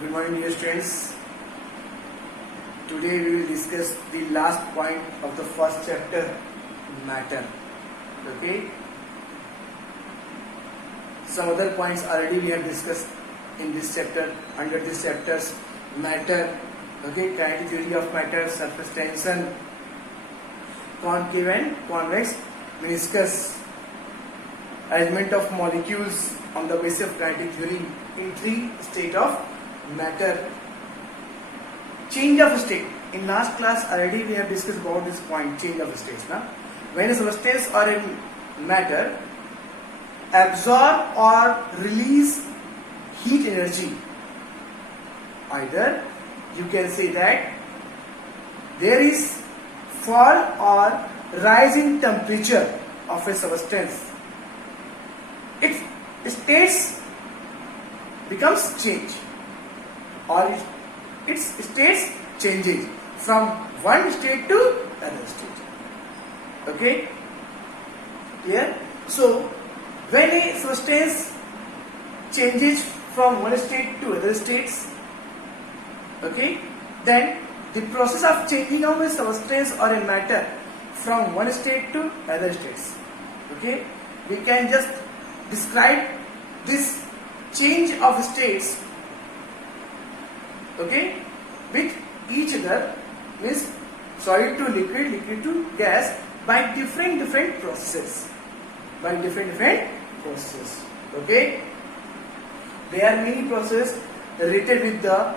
Good morning, dear students. Today we will discuss the last point of the first chapter, matter. Okay. Some other points already we have discussed in this chapter. Under this chapters, matter. Okay, kinetic theory of matter, surface tension, concave and convex meniscus, arrangement of molecules on the basis of kinetic theory in three state of matter, change of state. In last class already we have discussed about this point, change of states. When a substance or a matter absorb or release heat energy, either you can say that there is fall or rise in temperature of a substance, its states becomes change, or its states changes from one state to another state. Okay, clear? So when a substance changes from one state to other states, okay, then the process of changing of a substance or a matter from one state to other states, okay, we can just describe this change of states, okay, with each other, means solid to liquid, liquid to gas, by different processes, okay. There are many processes related with the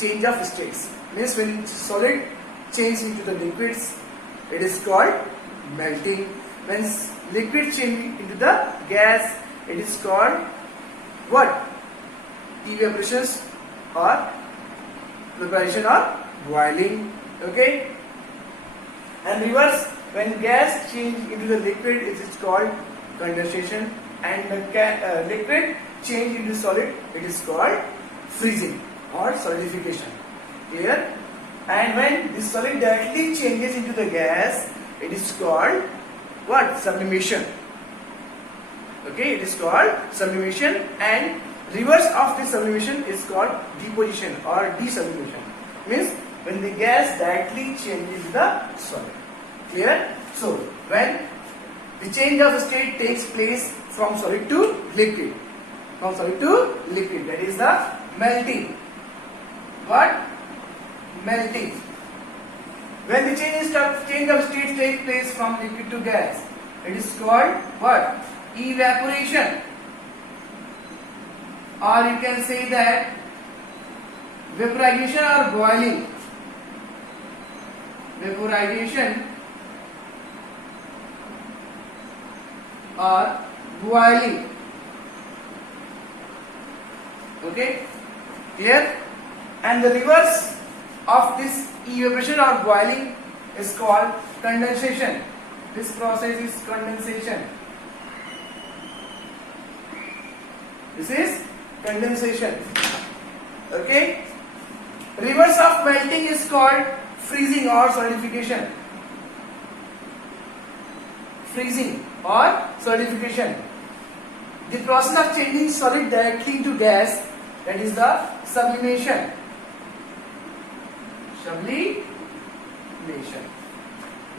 change of states. Means when solid change into the liquids, it is called melting. When liquid change into the gas, it is called what? Evaporations or evaporation or boiling. Okay. And reverse, when gas change into the liquid, it is called condensation, and the liquid change into solid, it is called freezing or solidification. Clear? And when this solid directly changes into the gas, it is called what? Sublimation. Okay, it is called sublimation, and reverse of this sublimation is called deposition or desublimation. Means when the gas directly changes into the solid. Clear? So when the change of state takes place from solid to liquid, that is the melting. What? Melting. When the change of state takes place from liquid to gas, it is called what? Evaporation. Or you can say that vaporization or boiling. Vaporization or boiling. Okay, clear? And the reverse of this evaporation or boiling is called condensation. This process is condensation. This is condensation. Okay. Reverse of melting is called freezing or solidification. Freezing or solidification. The process of changing solid directly into gas, that is the sublimation. Sublimation.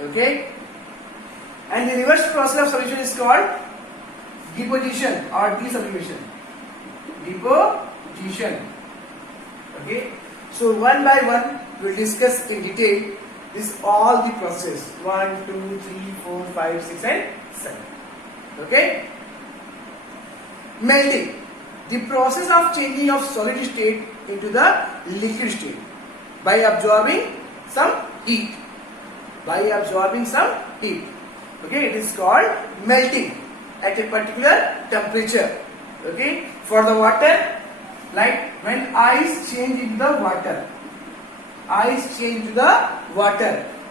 Okay. And the reverse process of solution is called deposition or desublimation. Deposition. Okay. So one by one we will discuss in detail this all the process 1, 2, 3, 4, 5, 6 and 7. Okay. Melting, the process of changing of solid state into the liquid state by absorbing some heat. Okay, it is called melting at a particular temperature. Okay, for the water, like when ice change into the water,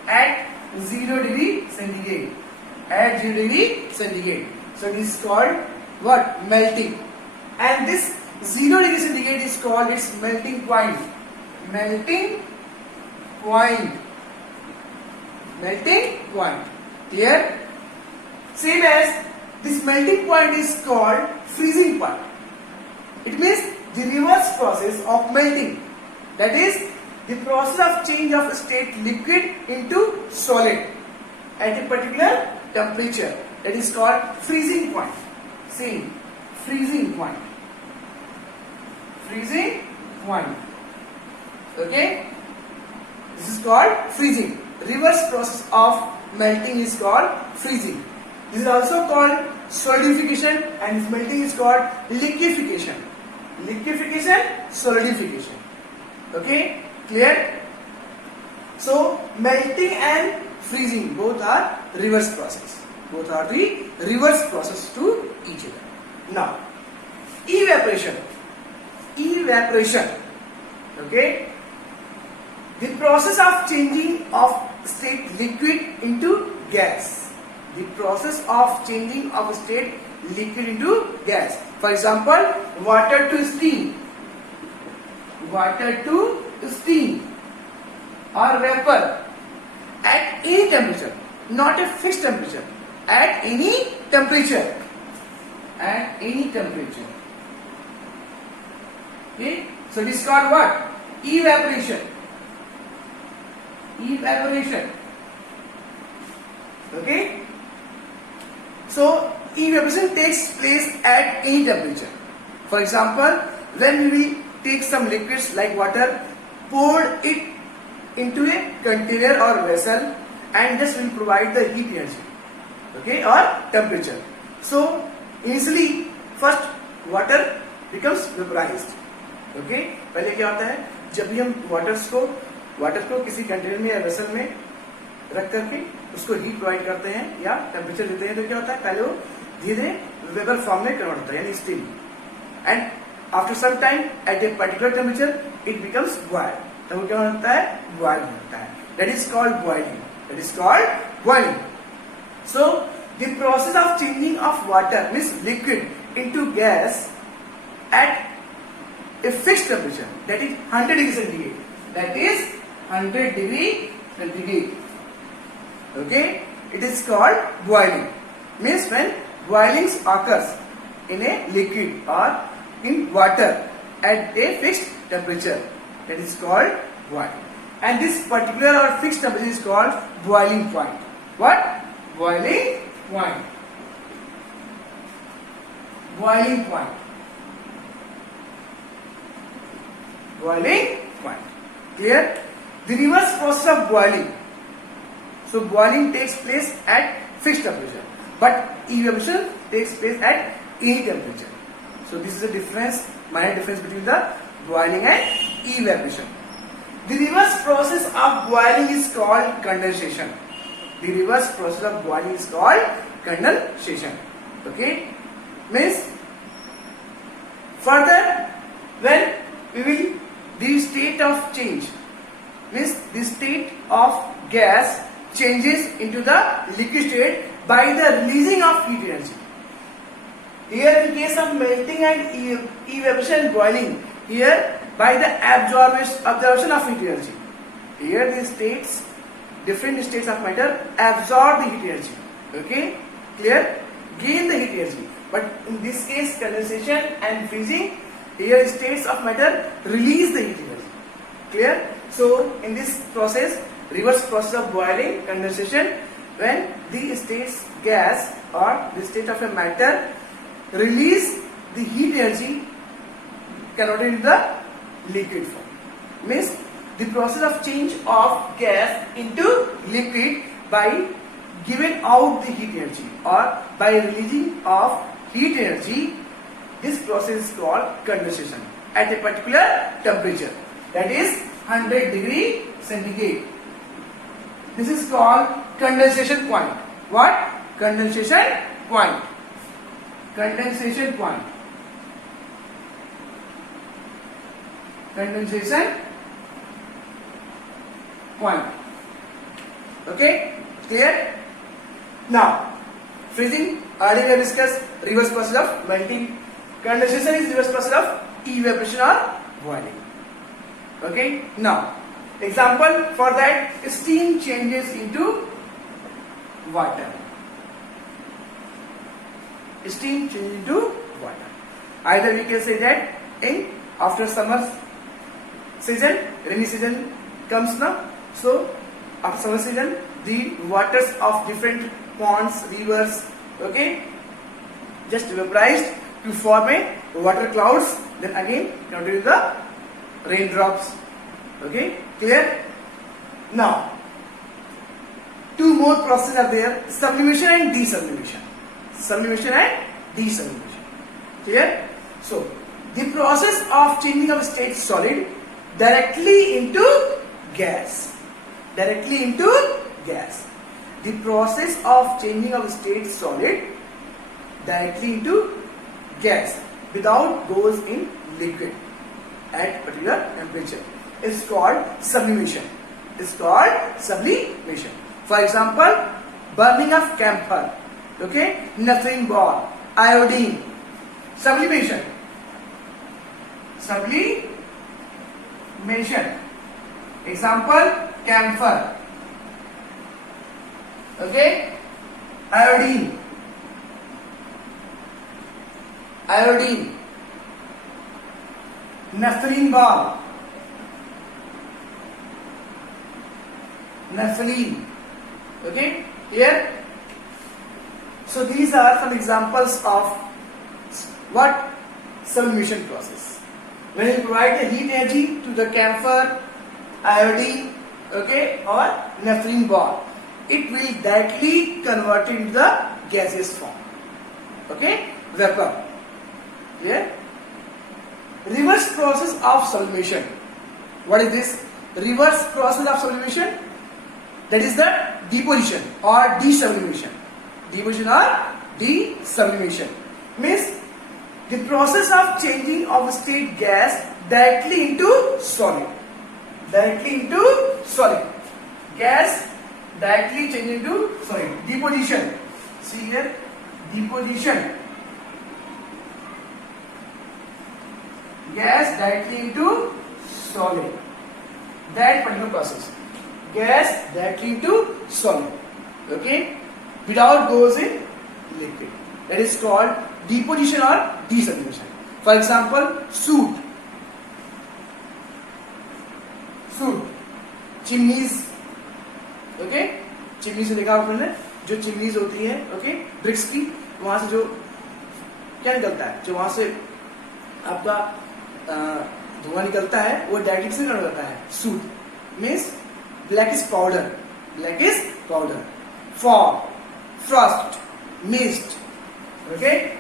at 0 degree centigrade. So it is called what? Melting. And this 0 degree centigrade is called its melting point. Clear? Same as this melting point is called freezing point. It means the reverse process of melting. That is the process of change of state liquid into solid at a particular temperature. That is called freezing point. See, freezing point. Freezing point. Okay? This is called freezing. Reverse process of melting is called freezing. This is also called solidification, and this melting is called liquefaction. Liquefaction, solidification. Okay? Clear? So, melting and freezing both are reverse process. Both are the reverse process to each other. Now, evaporation. Evaporation. Okay? The process of changing of state liquid into gas. The process of changing of state liquid into gas. For example, water to steam. Water to steam or vapor at any temperature, not a fixed temperature, at any temperature. At any temperature. Okay? So this is called what? Evaporation. Evaporation. Okay? So evaporation takes place at any temperature. For example, when we will take some liquids like water, pour it into a container or vessel, and this will provide the heat energy, okay, or temperature. So initially first water becomes vaporized. Okay? पहले क्या होता है, जब भी हम water को किसी container में या वेसल में रख करके उसको हीट प्रोवाइड करते हैं या टेम्परेचर देते हैं, तो क्या होता है, पहले वो धीरे वेपर फॉर्म में कन्वर्ट होता है, यानी steam, and after some time at a particular temperature it becomes boil. तब वो क्या होता है, बॉयल होता है. That is called boiling. That is called boiling. So the process of changing of water means liquid into gas at a fixed temperature, that is 100 degree centigrade. That is 100 degree centigrade. Okay? It is called boiling. Means when boiling occurs in a liquid or in water at a fixed temperature, that is called boiling. And this particular or fixed temperature is called boiling point. What? Boiling point. Boiling point. Boiling point. Clear? The reverse process of boiling. So boiling takes place at fixed temperature, but evaporation takes place at any temperature. So this is a difference, minor difference between the boiling and evaporation. The reverse process of boiling is called condensation. The reverse process of boiling is called condensation. Okay? Means further when we will the state of change, means the state of gas changes into the liquid state by the releasing of heat energy. Here in case of melting and evaporation and boiling, here by the absorption of heat energy. Here the states, different states of matter absorb the heat energy. Okay? Clear? Gain the heat energy. But in this case, condensation and freezing, here states of matter release the heat energy. Clear? So in this process, reverse process of boiling, condensation, when the states gas or the state of a matter release the heat energy converted into the liquid form. Means the process of change of gas into liquid by giving out the heat energy or by releasing of heat energy. This process is called condensation at a particular temperature, that is 100 degree centigrade. This is called condensation point. What? Condensation point. Condensation point. Condensation point. Okay? Clear? Now, freezing, earlier we discussed reverse process of melting. Condensation is reverse process of evaporation or boiling. Okay? Now, example for that, steam changes into water. Steam changes into water. Either we can say that in after summer season, rainy season comes now. So after summer season, the waters of different ponds, rivers, okay, just vaporized to form a water clouds. Then again come to the raindrops. Okay, clear? Now, two more processes are there: sublimation and desublimation. Sublimation and desublimation. Clear? So, the process of changing of state solid directly into gas. Directly into gas. The process of changing of state solid directly into gas without goes in liquid at particular temperature is called sublimation. Is called sublimation. For example, burning of camphor, okay, nothing ball, iodine, sublimation. Sublimation. Example, camphor, okay, iodine, naphthalene ball, naphthalene. Okay, here. So these are some examples of what sublimation process. When you provide a heat energy to the camphor, iodine, okay, or naphthalene ball, it will directly convert into the gaseous form. Okay, vapor. Yeah. Reverse process of sublimation. What is this? Reverse process of sublimation. That is the deposition or desublimation. Deposition or desublimation means the process of changing of state gas directly into solid. Directly into solid. Gas directly changing into solid. Deposition. See here, deposition. Gas directly into solid. That particular process. Gas directly into solid. Okay, without goes in liquid. That is called deposition or desublimation. For example, soot, chimneys. Okay, chimney से देखा आपने जो chimneys होती है, okay, BRICS की, वहां से जो क्या निकलता है, जो वहां से आपका धुआं निकलता है वो डायरेक्टली से निकलता है. Suit means blackish powder, fog, frost, mist, okay,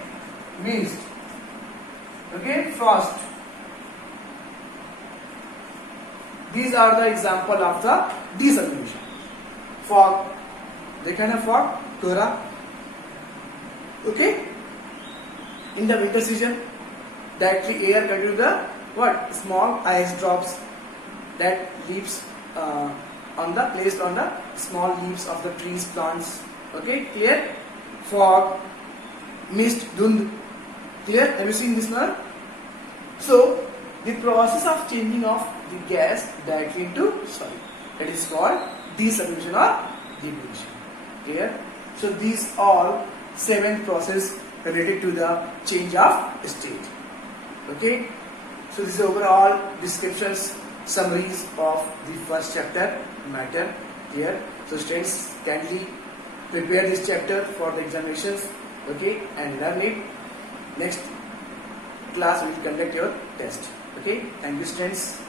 frost. These are the example of the desublimation. Fog, देखा ना fog, कोहरा, okay. In the winter season, directly air cut to the what? Small ice drops that leaves placed on the small leaves of the trees, plants. Okay, clear? Fog, mist, dhund. Clear? Have you seen this now? So the process of changing of the gas directly into solid, that is called desublimation or deposition. Clear? So these all 7 processes related to the change of state. Okay, so this is overall descriptions, summaries of the first chapter matter here. So students, kindly prepare this chapter for the examinations, okay, and learn it. Next class we will conduct your test. Okay, thank you students.